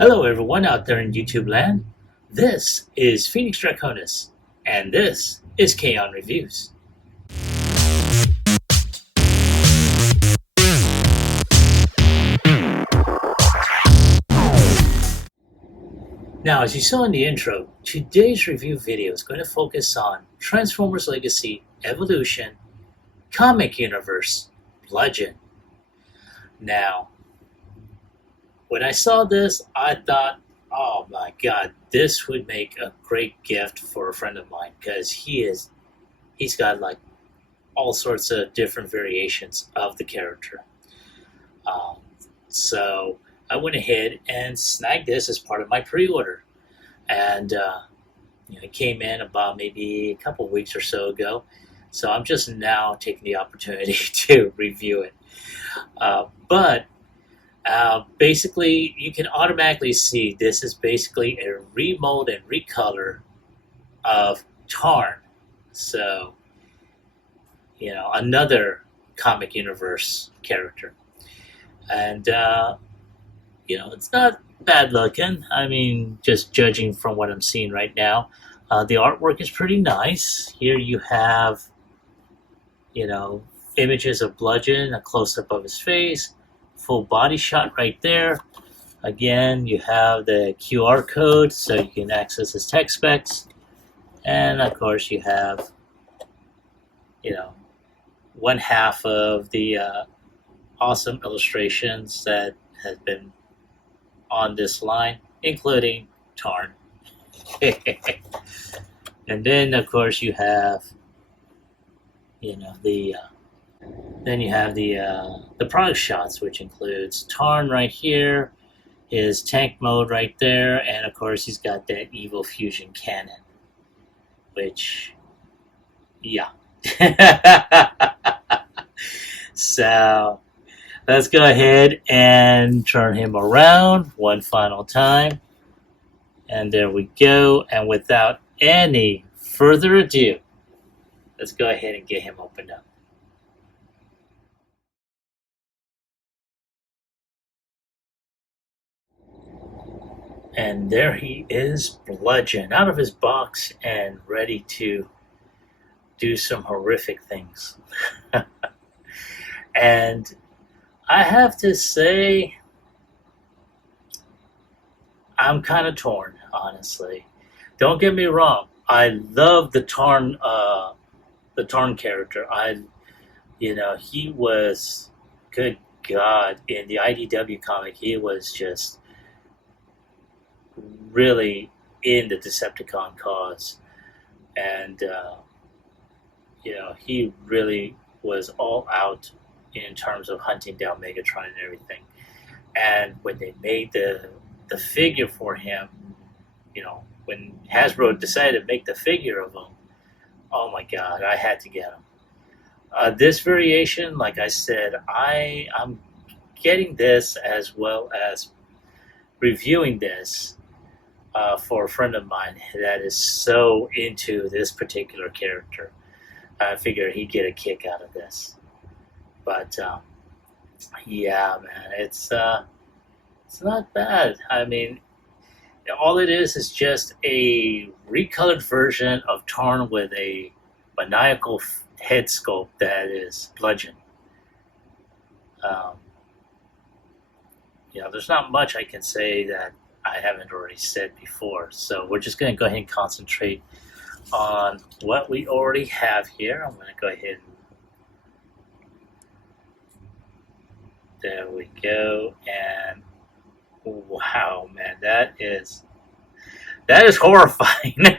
Hello everyone out there in YouTube land. This is Phoenix Draconis, and this is Kaon Reviews. Now, as you saw in the intro, today's review video is going to focus on Transformers Legacy Evolution Comic Universe Bludgeon. Now, when I saw this, I thought, oh my god, this would make a great gift for a friend of mine, because he's got like all sorts of different variations of the character. So I went ahead and snagged this as part of my pre-order, and it came in about maybe a couple weeks or so ago. So I'm just now taking the opportunity to review it. Basically, you can automatically see this is basically a remold and recolor of Tarn. So, another comic universe character. And, it's not bad looking. I mean, just judging from what I'm seeing right now. The artwork is pretty nice. Here you have, images of Bludgeon, a close-up of his face, full body shot right there. Again, you have the QR code so you can access his tech specs. And of course you have, one half of the awesome illustrations that has been on this line, including Tarn. And then of course you have, then you have the product shots, which includes Tarn right here, his tank mode right there, and of course he's got that evil fusion cannon, which, yeah. So let's go ahead and turn him around one final time. And there we go. And without any further ado, let's go ahead and get him opened up. And there he is, Bludgeon, out of his box and ready to do some horrific things. And I have to say, I'm kind of torn, honestly. Don't get me wrong. I love the Tarn character. He was, good God, in the IDW comic, he was just really in the Decepticon cause, and he really was all out in terms of hunting down Megatron and everything. And when they made the figure for him, when Hasbro decided to make the figure of him, oh my god, I had to get him. This variation, like I said, I'm getting this as well as reviewing this for a friend of mine that is so into this particular character. I figured he'd get a kick out of this. But yeah, man, it's not bad. I mean, all it is just a recolored version of Tarn with a maniacal head sculpt that is Bludgeon. There's not much I can say that I haven't already said before. So we're just going to go ahead and concentrate on what we already have here. I'm going to go ahead and there we go. And wow, man, that is horrifying.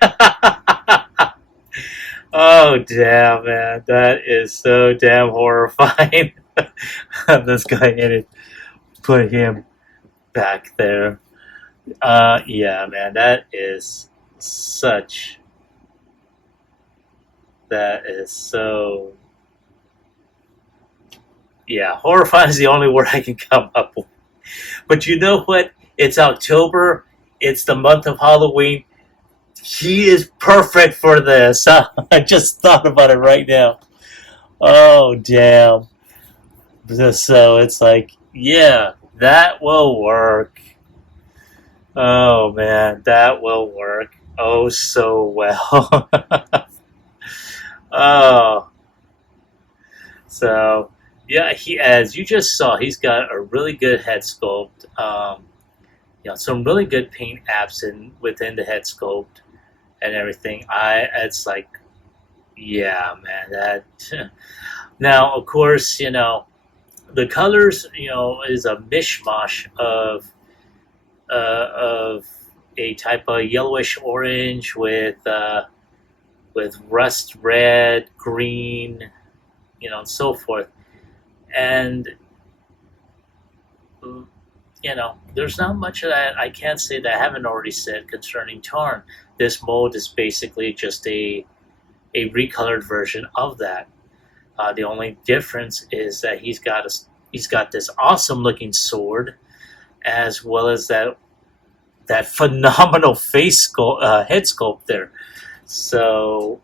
Oh, damn, man, that is so damn horrifying. Let's go ahead and put him back there. Yeah, man, that is so, yeah, horrifying is the only word I can come up with. But you know what? It's October. It's the month of Halloween. He is perfect for this. I just thought about it right now. Oh, damn. So it's like, yeah, that will work. Oh man, that will work oh so well. Oh, so yeah, he as you just saw, he's got a really good head sculpt. Some really good paint apps within the head sculpt and everything. It's like, yeah, man, that. Now, of course, the colors, is a mishmash of a type of yellowish orange with rust red, green, and so forth. And there's not much of that I can't say that I haven't already said concerning Tarn. This mold is basically just a recolored version of that. The only difference is that he's got this awesome looking sword, as well as that phenomenal head sculpt there. So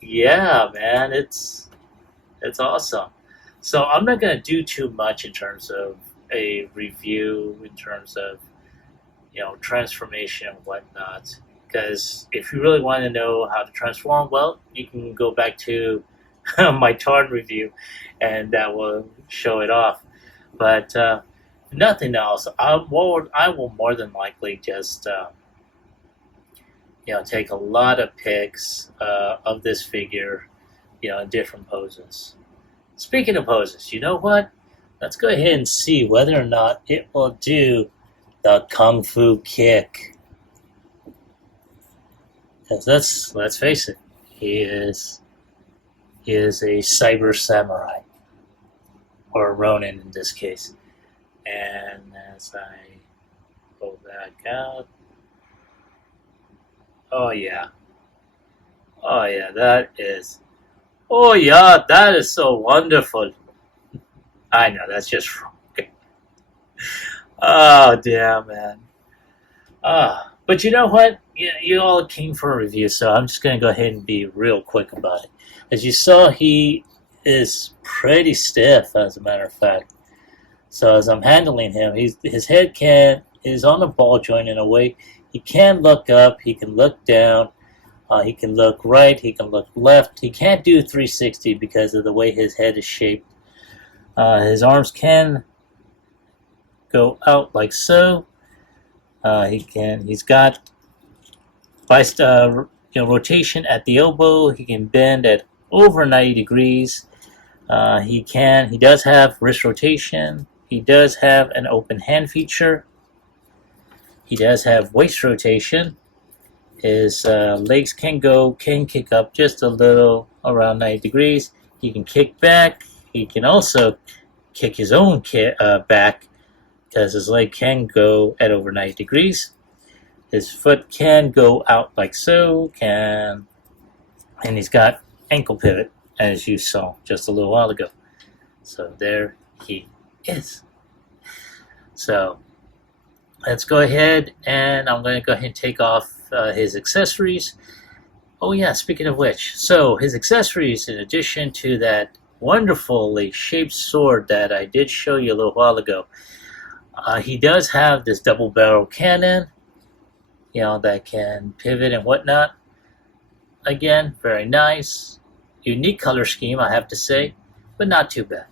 yeah, man, it's awesome. So I'm not gonna do too much in terms of a review, in terms of transformation and whatnot. Because if you really want to know how to transform, well, you can go back to my Tarn review, and that will show it off. But nothing else. I will more than likely just take a lot of pics of this figure, in different poses. Speaking of poses, you know what? Let's go ahead and see whether or not it will do the Kung Fu kick. Because let's face it, he is a cyber samurai, or a Ronin in this case. And as I pull back out, oh yeah, that is, oh yeah, that is so wonderful. I know that's just wrong. Oh damn, man. But you know what? You all came for a review, so I'm just gonna go ahead and be real quick about it. As you saw, he is pretty stiff, as a matter of fact. So as I'm handling him, his head is on a ball joint in a way. He can look up, he can look down, he can look right, he can look left. He can't do 360 because of the way his head is shaped. His arms can go out like so. He's got rotation at the elbow. He can bend at over 90 degrees. He does have wrist rotation. He does have an open hand feature. He does have waist rotation. His legs can kick up just a little around 90 degrees. He can kick back. He can also kick his own back, because his leg can go at over 90 degrees. His foot can go out like so, and he's got ankle pivot, as you saw just a little while ago. So there he is. So let's go ahead, and I'm going to go ahead and take off his accessories. Oh yeah, speaking of which, so his accessories, in addition to that wonderfully shaped sword that I did show you a little while ago, he does have this double barrel cannon, that can pivot and whatnot. Again, very nice. Unique color scheme, I have to say, but not too bad.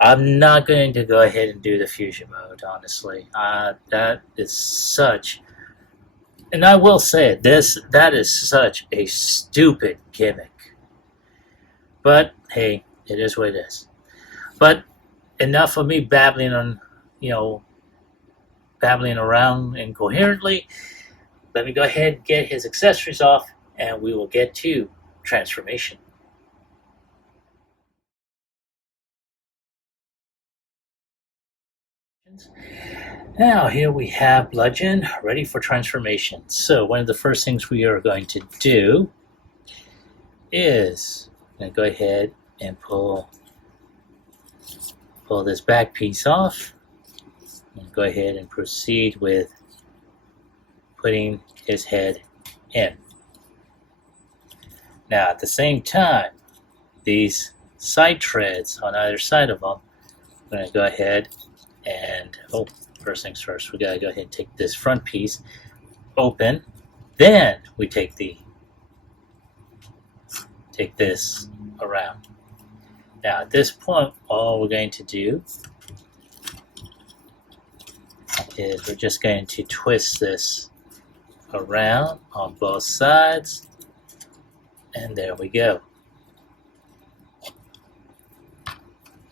I'm not going to go ahead and do the fusion mode, honestly. That is such, and I will say it, that is such a stupid gimmick. But hey, it is what it is. But enough of me babbling around incoherently. Let me go ahead and get his accessories off, and we will get to transformation. Now here we have Bludgeon ready for transformation. So one of the first things we are going to do is go ahead and pull this back piece off, and go ahead and proceed with putting his head in. Now at the same time, these side treads on either side of them, I'm going to go ahead and first things first, we gotta go ahead and take this front piece, open, then we take this around. Now at this point, all we're going to do is we're just going to twist this around on both sides, and there we go.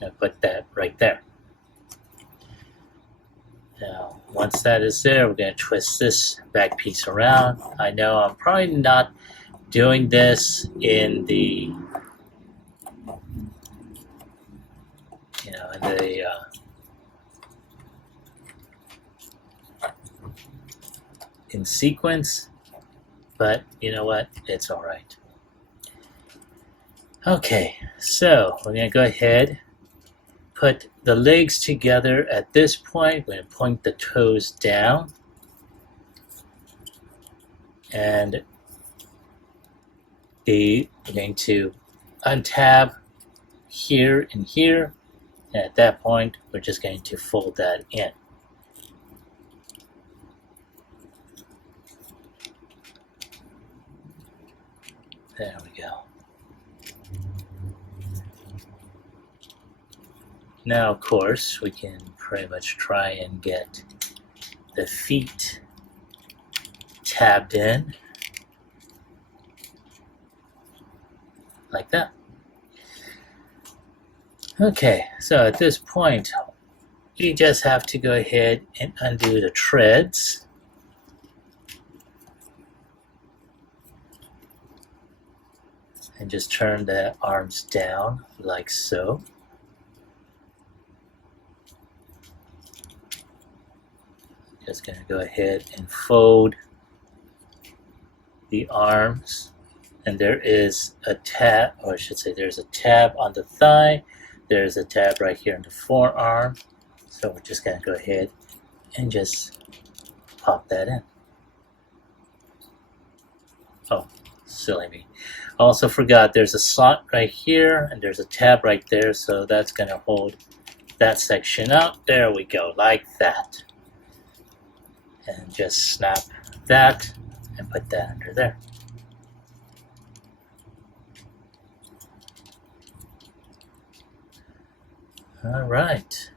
And put that right there. Now, once that is there, we're going to twist this back piece around. I know I'm probably not doing this in the, in sequence, but you know what? It's all right. Okay, so we're going to go ahead, put the legs together at this point. We're going to point the toes down, and we're going to untab here and here, and at that point we're just going to fold that in. There we go. Now, of course, we can pretty much try and get the feet tabbed in like that. Okay, so at this point, you just have to go ahead and undo the treads. And just turn the arms down like so. Just going to go ahead and fold the arms, and there is a tab, or I should say there's a tab on the thigh, there's a tab right here in the forearm, so we're just going to go ahead and just pop that in. Oh, silly me. Also forgot there's a slot right here, and there's a tab right there, so that's going to hold that section up. There we go, like that. And just snap that and put that under there. All right.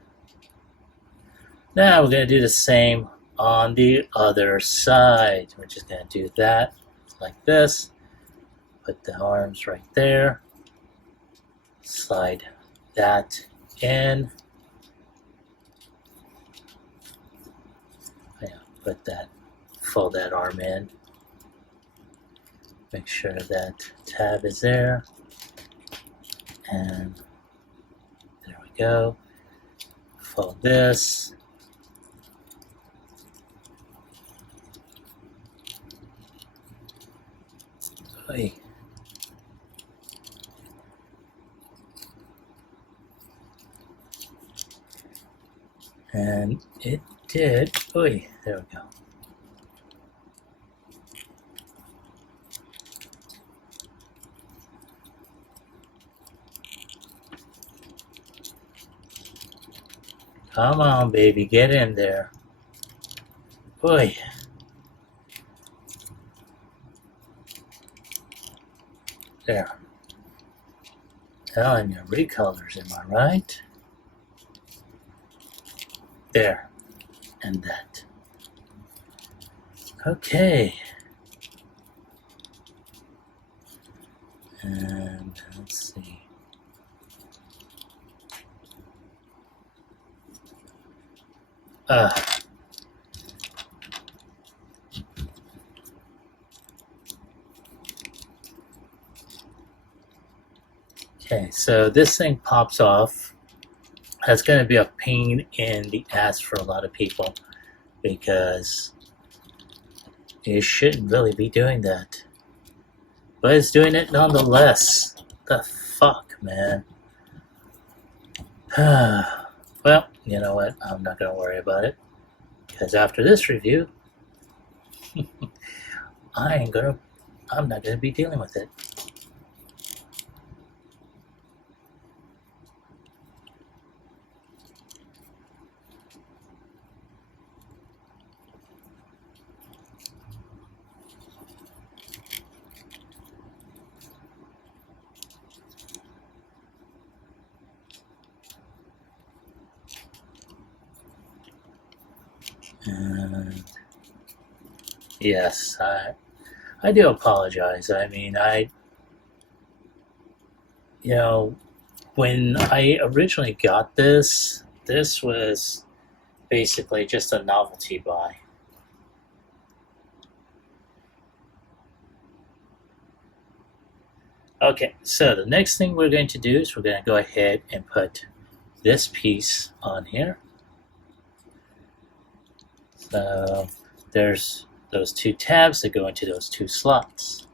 Now we're going to do the same on the other side. We're just going to do that like this. Put the arms right there. Slide that in. Put that, fold that arm in. Make sure that tab is there. And there we go. Fold this. Oy. And it did. Oy, there we go. Come on, baby, get in there. Oy. There. Telling you, recolors, am I right? There. And that. Okay. And let's see. Okay, so this thing pops off. That's going to be a pain in the ass for a lot of people because you shouldn't really be doing that. But it's doing it nonetheless. The fuck, man. Well, you know what? I'm not going to worry about it. Because after this review, I'm not going to be dealing with it. And yes, I do apologize. I mean, you know, when I originally got this was basically just a novelty buy. Okay, so the next thing we're going to do is we're going to go ahead and put this piece on here. So there's those two tabs that go into those two slots.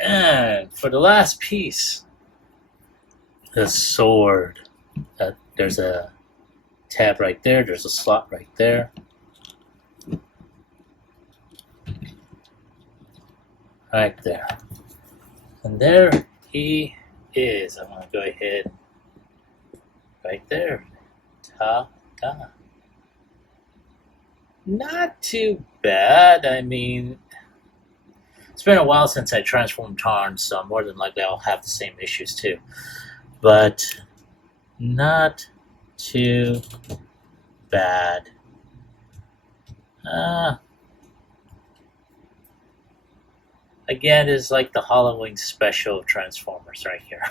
And for the last piece, the sword. There's a tab right there, there's a slot right there. Right there. And there he is. I'm going to go ahead. Right there. Ta-da. Not too bad. I mean, it's been a while since I transformed Tarn, so more than likely I'll have the same issues too. But not too bad. Again, it's like the Halloween special of Transformers right here.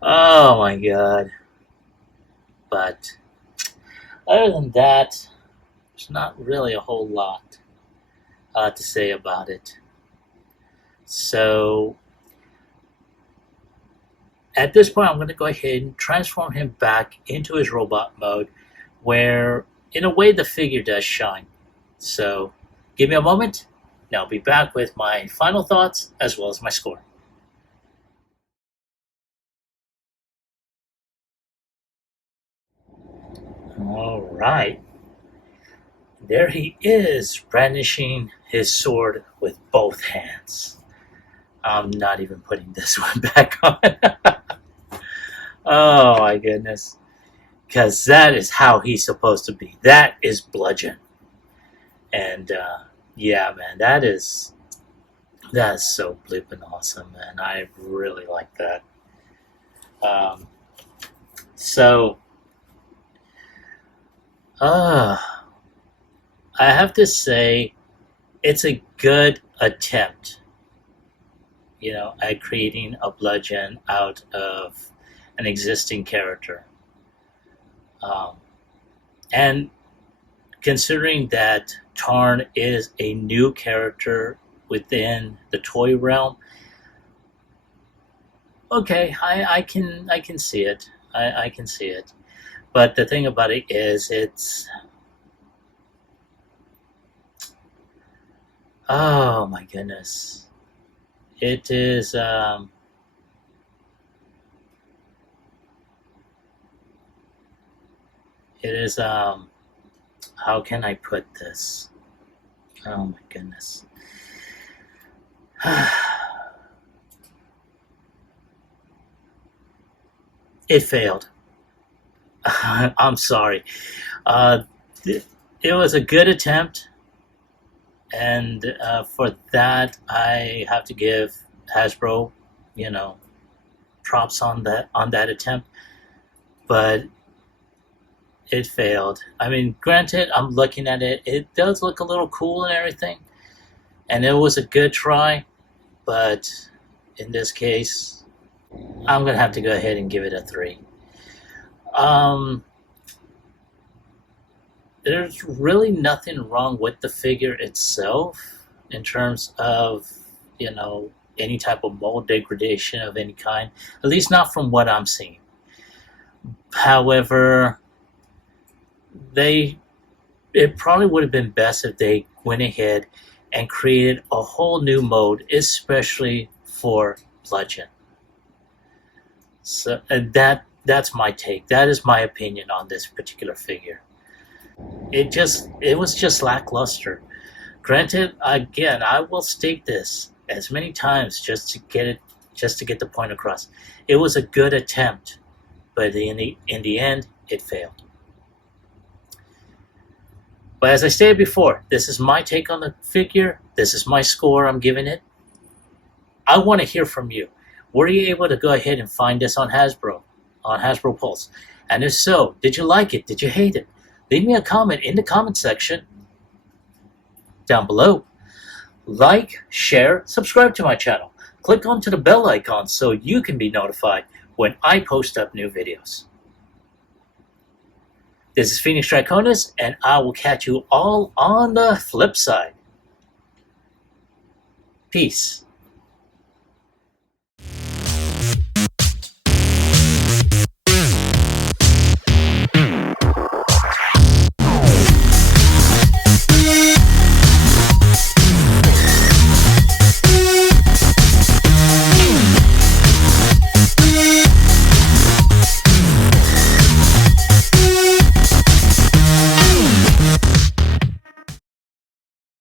Oh my god. But other than that, there's not really a whole lot to say about it. So at this point, I'm going to go ahead and transform him back into his robot mode, where in a way the figure does shine. So give me a moment, and I'll be back with my final thoughts as well as my score. All right. There he is, brandishing his sword with both hands. I'm not even putting this one back on. Oh my goodness. Because that is how he's supposed to be. That is Bludgeon. And yeah, man, that is so bleeping awesome, man. I really like that. So, I have to say, it's a good attempt, at creating a Bludgeon out of an existing character. And considering that Tarn is a new character within the toy realm, okay, I can see it. I can see it. But the thing about it is, oh my goodness. It is, how can I put this? Oh my goodness. It failed. I'm sorry. It was a good attempt, and for that I have to give Hasbro, props on that attempt. But it failed. I mean, granted, I'm looking at it. It does look a little cool and everything, and it was a good try. But in this case, I'm gonna have to go ahead and give it a 3. There's really nothing wrong with the figure itself in terms of, any type of mold degradation of any kind, at least not from what I'm seeing. However, it probably would have been best if they went ahead and created a whole new mode, especially for Bludgeon. So, and that's my take. That is my opinion on this particular figure. It was just lackluster. Granted, again, I will state this as many times just to get the point across. It was a good attempt, but in the end, it failed. But as I stated before, this is my take on the figure. This is my score I'm giving it. I want to hear from you. Were you able to go ahead and find this on Hasbro Pulse? And if so, did you like it? Did you hate it? Leave me a comment in the comment section down below. Like, share, subscribe to my channel. Click onto the bell icon so you can be notified when I post up new videos. This is Phoenix Draconis, and I will catch you all on the flip side. Peace.